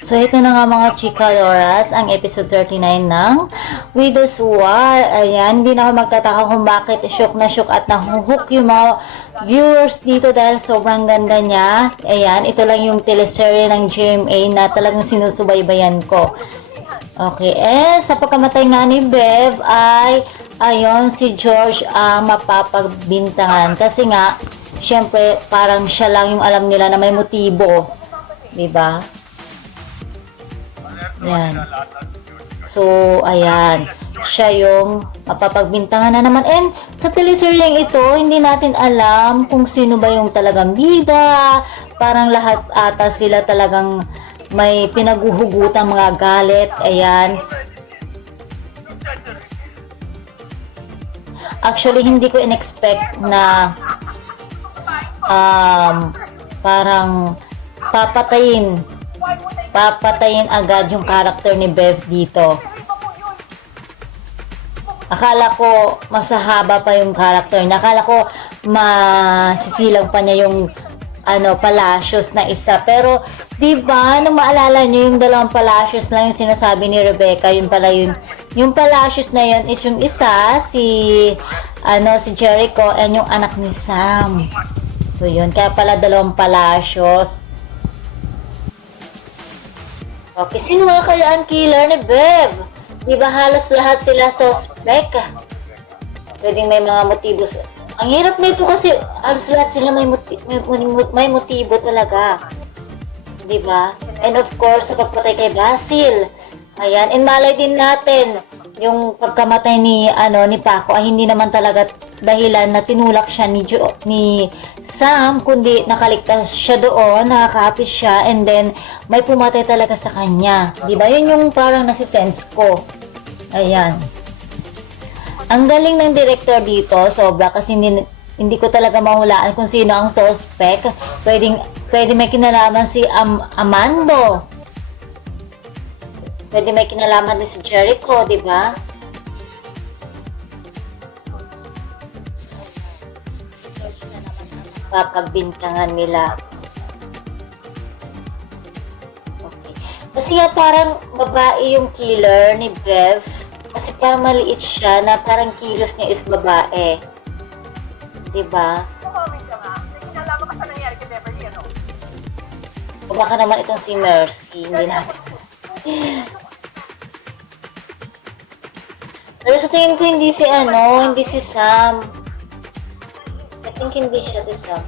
So, ito na nga mga chika Loras, ang episode 39 ng Widow's War. Ayan, hindi na ako magtataka kung bakit shook na shook at nahuhook yung mga viewers dito dahil sobrang ganda niya. Ayan, ito lang yung teleserye ng GMA na talagang sinusubaybayan ko. Okay, sa pagkamatay nga ni Bev ay, ayon, si George ang mapapagbintangan. Kasi nga, syempre, parang siya lang yung alam nila na may motibo. Diba? Yan. So, ayan. Siya yung mapapagbintangan na naman. And sa teleseryeng ito, hindi natin alam kung sino ba yung talagang bida. Parang lahat ata sila talagang may pinaguhugutan mga galit. Ayan. Actually, hindi ko in-expect na parang papatayin agad yung character ni Bev dito. Akala ko masahaba pa yung character niya. Akala ko masisilang pa niya yung Palacios na isa. Pero, di ba, nung maalala niyo yung dalawang Palacios lang yung sinasabi ni Rebecca, yun pala yun. Yung Palacios na yun is yung isa, si Jericho, and yung anak ni Sam. So, yun. Kaya pala dalawang Palacios. Okay, sino nga kaya ang killer ni Bev? Di ba halos lahat sila suspect? Pwedeng may mga motibo. Ang hirap nito kasi halos lahat sila may motibo talaga. Di ba? And of course, sa pagpatay kay Basil. Ayan, and malay din natin yung pagkamatay ni Paco ay hindi naman talaga dahilan na tinulak siya ni Sam, kundi nakaligtas siya doon, nakakapis siya, and then may pumatay talaga sa kanya. Diba? Yun yung parang nasisense ko. Ayan. Ang galing ng director dito, sobra, kasi hindi ko talaga mahulaan kung sino ang suspect. Pwede may kinalaman si Amando. Pwede may kinalaman din si Jericho, di ba? Papagbintangan nila. Okay. Kasi nga parang babae yung killer ni Bev. Kasi parang maliit siya na parang kilos niya is babae. Diba? O baka naman itong si Mercy. Hindi natin. Pero sa tingin ko hindi si Sam. I think hindi siya si Sam.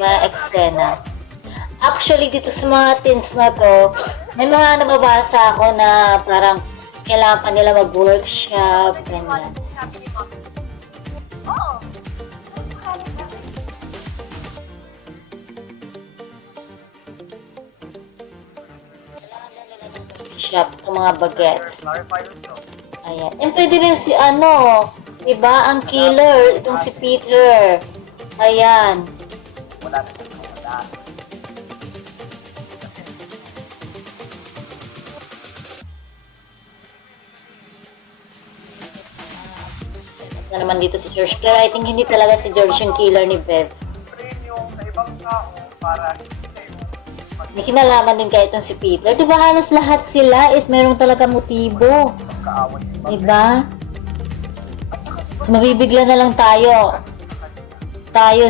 Mga eksena. Actually, dito sa mga teens na to, may mga nababasa ako na parang kailangan pa nila mag-workshop, ganyan. Shop ng mga bagets. Ayan. And pwede rin si diba, ang killer, itong si Peter. Ayan. Na naman dito si George. Pero I think hindi talaga si George yung killer ni Bev. May kinalaman din kaya itong si Peter. Diba halos lahat sila is meron talaga motibo. Diba? So mabibigla na lang tayo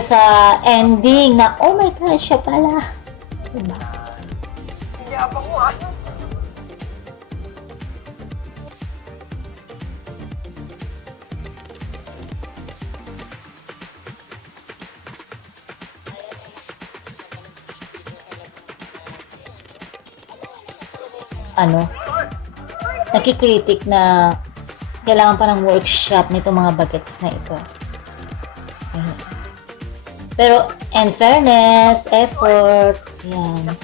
sa ending na, oh my God, siya pala. Diba? Nakikritik na kailangan pa ng workshop nito mga bagets na ito. Ayan. Pero, in fairness, effort, yan.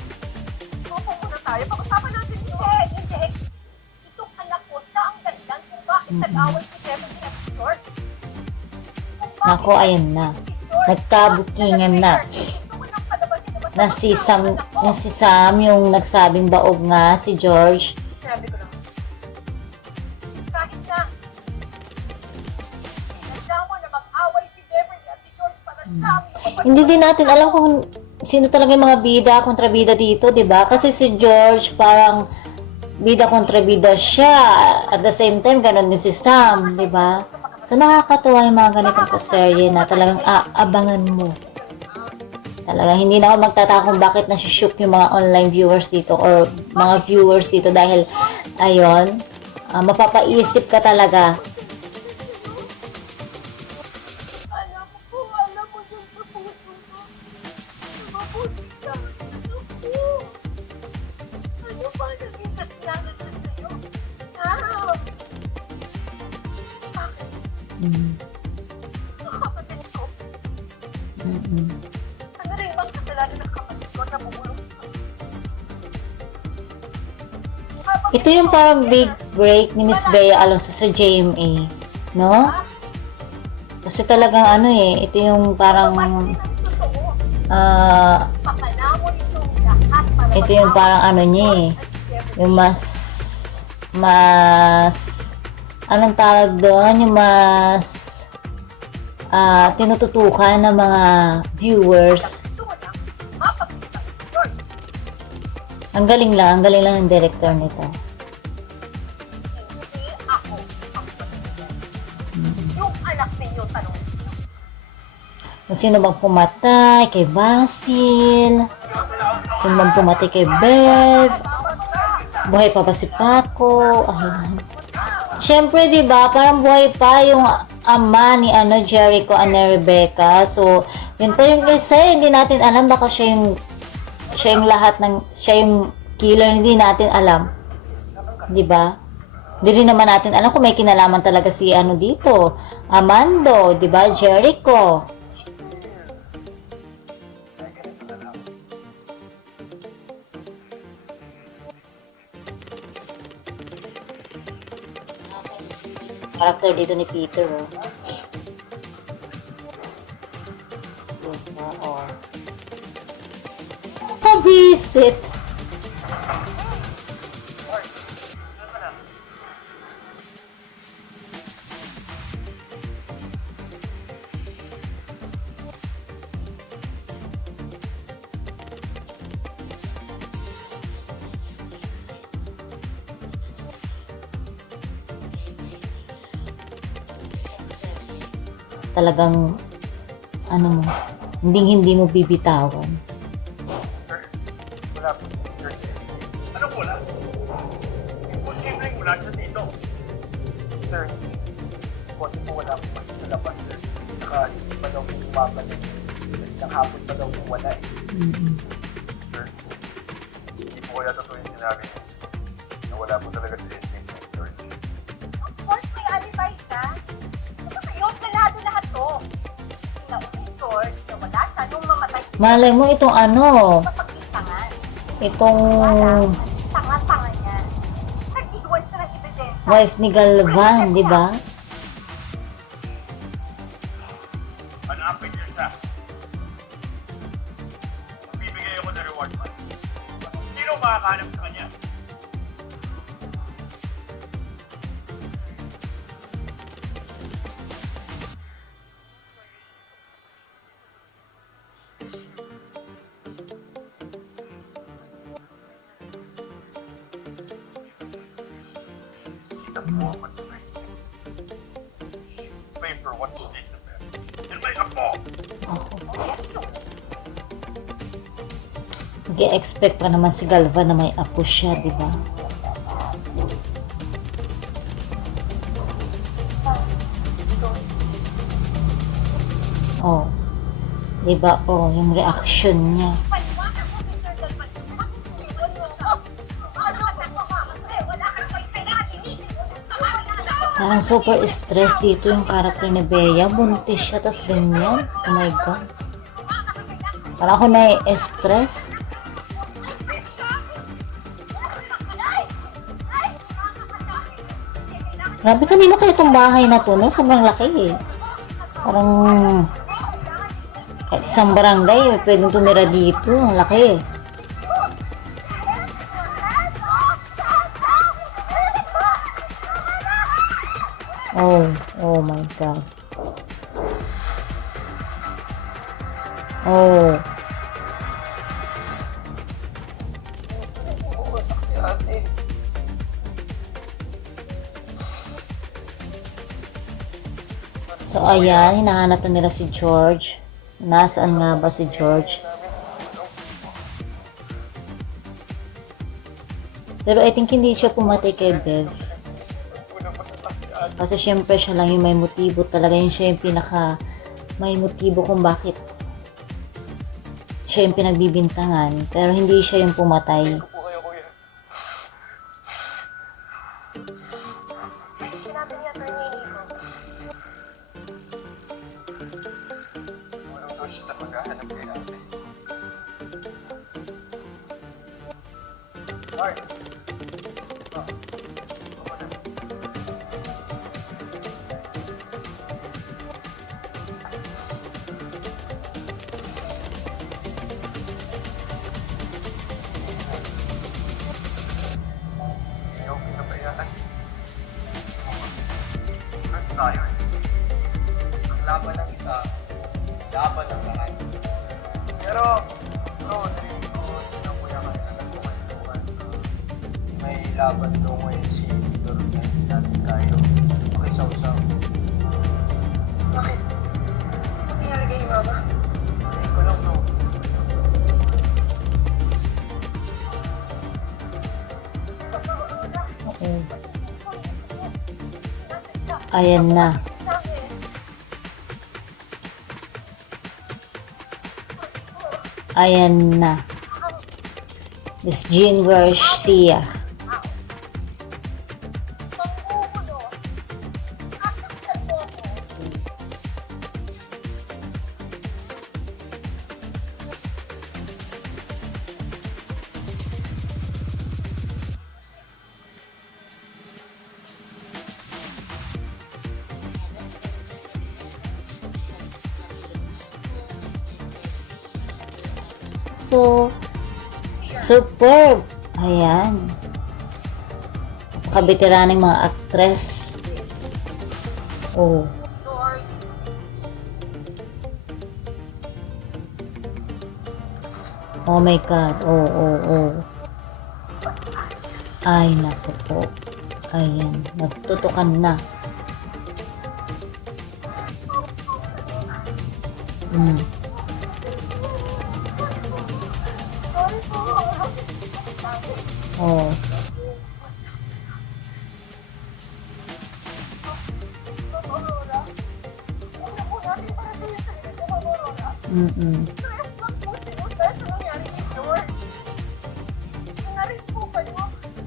Pag-usapan natin, hindi. Itong anak ko na ang dahilan kung bakit nag-awal si Kevin sa resort. Nako, ayan na. Nagkabukingan na. Ito ang palaban ni Dimas na si Sam yung nagsabing baog nga si George. Sabi ko lang. Kahit na, sinadya mo na mag-away si Beverly at si George para sa amin. Hindi din natin alam kung sino talaga yung mga bida kontra bida dito, 'di ba? Kasi si George parang bida kontra bida siya. At the same time, ganun din si Sam, 'di ba? So nakakatuwa yung mga ganitong kaserye na talagang aabangan mo. Talaga hindi na ako magtataka kung bakit nasushook yung mga online viewers dito or mga viewers dito dahil ayon, mapapaisip ka talaga. Alam mo yung sa puso mo. Mabuti ka. Naku. Ano ba naging kasalanan na sa'yo? Bakit? Ang kapatid ko. Ano rin bang kasalanan ng kapatid ko na bumulong ka? Ito yung parang big break ni Miss Bea Alonso sa GMA, no? Kasi talagang ano ito yung parang ito yung parang ano niya yung mas anong tawag doon, yung mas tinututukan ng mga viewers. Ang galing lang ng director nito. Hindi ako ang pagkakas. Yung anak ninyo tanong. Kung sino bang pumatay kay Basil? Sino bang pumatay kay Bev? Buhay pa ba si Paco? Ayan. Siyempre, di ba, parang buhay pa yung ama ni Jericho and Rebecca. So, yun pa yung isa, hindi natin alam, baka siya yung killer, hindi natin alam. Di ba? Hindi rin naman natin alam kung may kinalaman talaga si dito. Amando, di ba? Jericho. Karakter dito ni Peter, oh. Diba, oh. Pabisit! Talagang hindi mo bibitawan. Wala po. Ano po wala? Imposibleng wala siya dito. Sir, kasi po wala po kasi sa labas, sir. Saka hindi pa daw po bumabalik. Isang hapon pa daw po wala eh. Sir, hindi po kaya totoo yung sinabi niya. Na wala po talaga si Instinct ng George. Of course, may alibay ka. Yun, lahat to. George, na wala siya nung mamatay. Malay mo itong Mapagpitangan. itong Tanga-tanga niya. Nag-iwan siya ng ebidensya. wife ni Galvan, di ba? Hanapin niya siya. Magbibigay ako ng reward man. Sino makakahanap sa kanya? Pay for what you did to them. And make a fall. Nag-expect pa naman si Galvan na may apo siya, di ba? Oh. Di ba? Oh, yung reaction niya. Paliwanag mo, Mr. Galvan. Wala kang may kailangan initin mo. Parang super stress dito yung character ni Bea. Buntis siya, tas ganyan. Oh my God. Parang ako na-stress. Grabe, kanino kayo itong bahay na to, no? Sobrang laki eh. Parang Kahit isang barangay, may pwedeng tumira dito. Ang laki. Oh, oh my God. Oh, Si ate. so ayan, hinahanap na nila si George. Nasaan nga ba si George? Pero I think hindi siya pumatay kay Bev. Kasi syempre siya lang yung may motibo talaga. Yun siya yung pinaka may motibo kung bakit siya yung pinagbibintangan. Pero hindi siya yung pumatay. Po kayo, kuya. Sinabi niya, attorney Nico. Tulong daw siya sa paghahanap kay ate. Mark. Oh. Ako na. Ayaw, pinabayaan. First tayo eh. Ang laban ng isa, laban ng lahat. Pero, bro, narinig ko sila kuya kanina nagkumantukan. May laban daw ngayon si Victor na hindi natin kaya. Makisaw-saw. Bakit? Ano nangyari kay mama? Hindi ko lang, bro. Oh. Ayan na. Ayan na. Miss Jean Garcia. Manggugulo. Kakaksan mo ako. So, superb. Ayan. Kapabitiraning mga actress. Oh. Lord. Oh my God. Oh, oh, oh. Ay, naku po. Ayan. Nagtutukan na. Hmm. Sorry po. Oh. Aurora. Ano po natin para sa iyo sa iyo, Aurora? Mm-mm. Stress lang po si Uta sa nangyari kay George. Nangarin po kayo.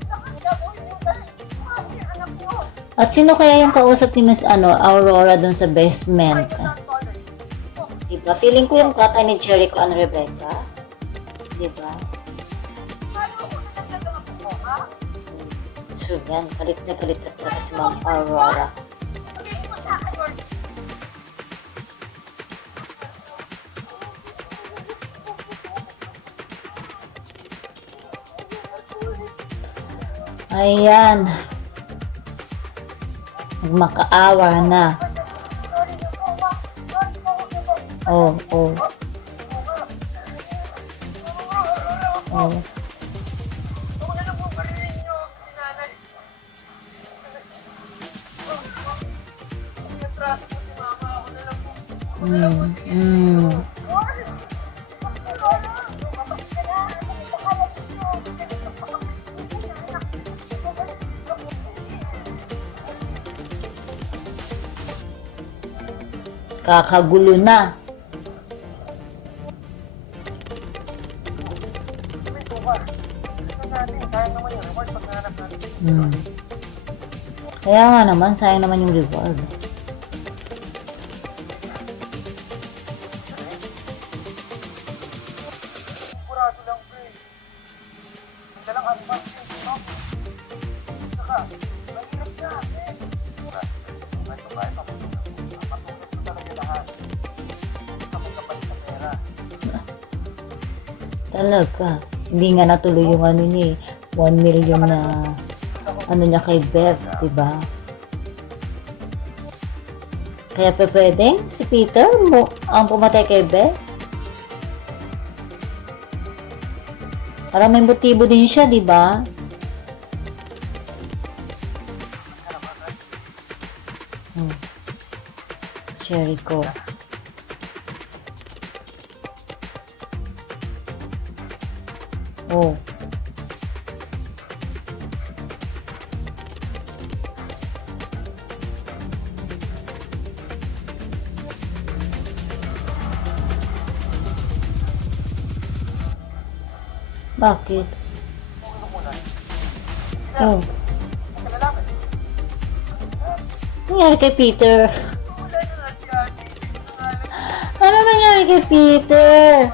Nakanda po niyo dahil ang anak niyo. At sino kaya yung kausap ni Miss Aurora dun sa basement? I do not tolerate. Diba? Feeling ko yung tatay ni Jericho and Rebecca. Diba? Paano ako nagdadama po, ha? So yan, galit na talaga si Ma'am Aurora. Sabihin mo sa akin, George. Ayan. Magmakaawa na. Sorry na po, ma. Sorry po, huwag na po. Oh, oh, oh. Ako na lang po barilin niyo, si nanay. Kung natrato po si mama, ako na lang po. Lord! Lord! Lumabas ka na. Pakalat niyo. Kakagulo na. May tuwa. Ito natin, kaya naman yung reward pag nahanap natin. Hmm. Kaya nga naman, sayang naman yung reward. Sigurado lang, pre. Hindi lang advance yun, no? Saka, mahirap na, eh. Ito ba, ito. Matulog ko talaga lahat. Sa mga kapatid na pera. Talaga. Hindi nga natuloy yung ano niya eh. 1 million na ano niya kay Bev, diba? Kaya pa pwedeng si Peter mo ang pumatay kay Bev? Para may motibo din siya, diba? Jericho. Oh. Bakit? Oh. Ano nangyari kay Peter? Ano nangyari kay Peter?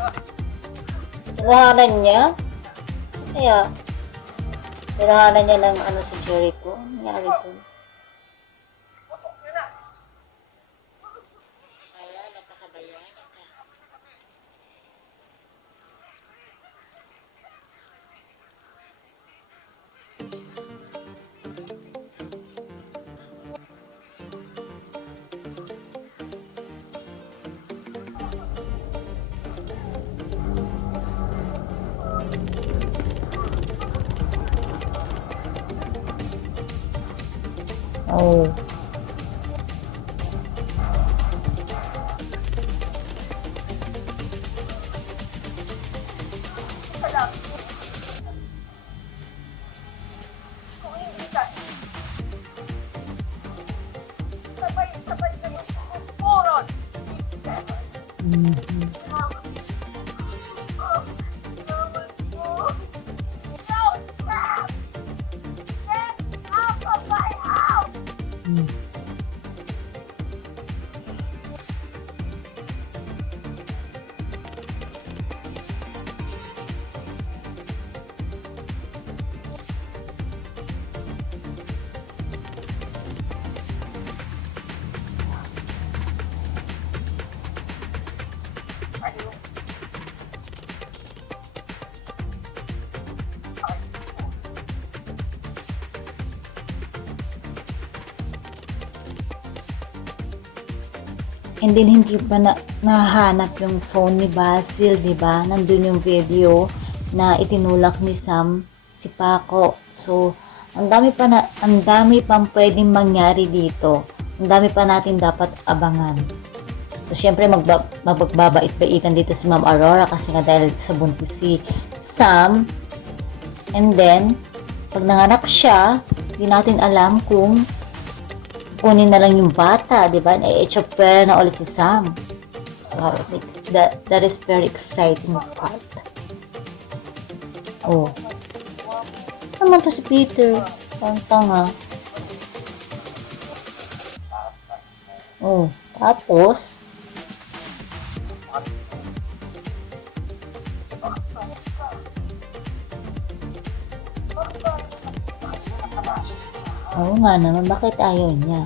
Tinahanan niya? Kaya, tinahanan niya ng ano si Jericho? Ano nangyari ko? Oh. Kung hindi ka, sabay-sabay kayo puron. Mhm. Mm. And then, hindi pa nahanap yung phone ni Basil, di ba? Nandun yung video na itinulak ni Sam si Paco. So, ang dami pang pwedeng mangyari dito. Ang dami pa natin dapat abangan. So, syempre, magbabait-baitan dito si Ma'am Aurora kasi nga dahil sa buntis si Sam. And then, pag nanganak siya, hindi natin alam kung kunin na lang yung bata, di ba? Na-echopera na ulit si Sam. Wow, that is very exciting part. Oh. Naman to si Peter. Ang tanga. Oh, tapos, oo nga naman, bakit ayaw niya?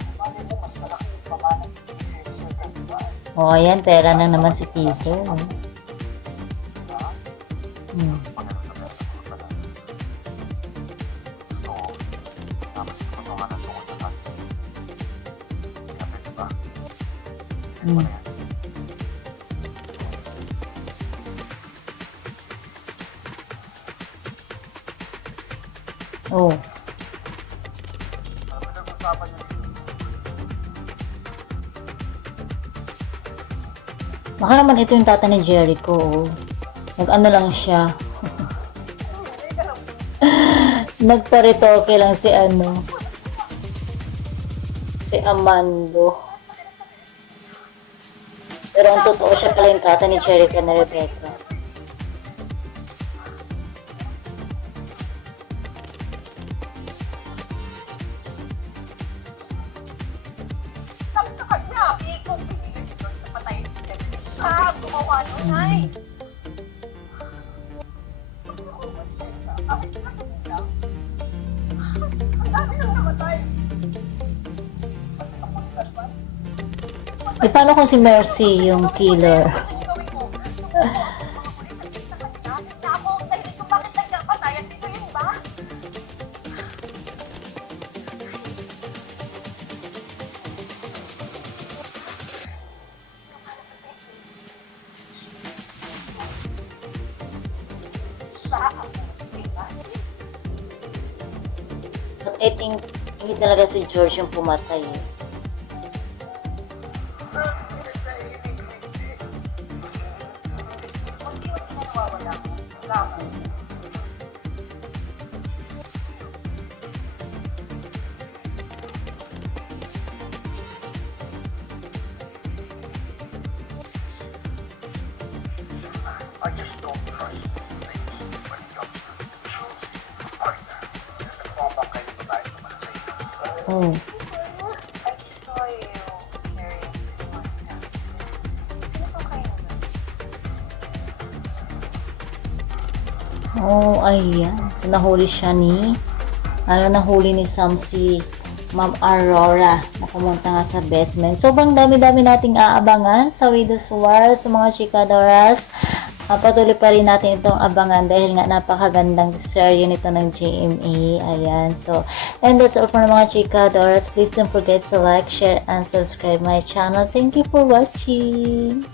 O, ayan, pera na naman si Peter. Oh. Hmm. Hmm. Oh. Baka naman ito yung tata ni Jericho. Oh. Nag-ano lang siya. Nagparitoke lang si ano. Si Amando. Pero ang totoo siya pala yung tata ni Jericho na Rebecca. Sabi sa kanya, ikot, patay. Gumawa nun, ay. Ang dami nang namatay. E paano kung si Mercy yung killer? Gawin mo. Mga pulis, sa kanya. Bakit nga ako ang tahimik kung bakit nagpapatayan? Sino yun ba? Siya ang bumibigay. But I think, hindi talaga si George yung pumatay eh. Unti-unti na nawawala. Salamat. I just don't trust things when it comes to choosing a partner. Nagpapang kayo ba tayo naman sa inyo? Oh. I saw you carrying someone else. Sino to kayo na? Oh, ayan. So, nahuli siya ni, nahuli ni Sam si Ma'am Aurora na pumunta nga sa basement. Sobrang dami-dami nating aabangan sa Widow's War, sa mga chikadoras. Patuloy pa rin natin itong abangan dahil nga napakagandang serye nito ng GMA. Ayan. So, and that's all for mga chikadoras. Please don't forget to like, share, and subscribe my channel. Thank you for watching.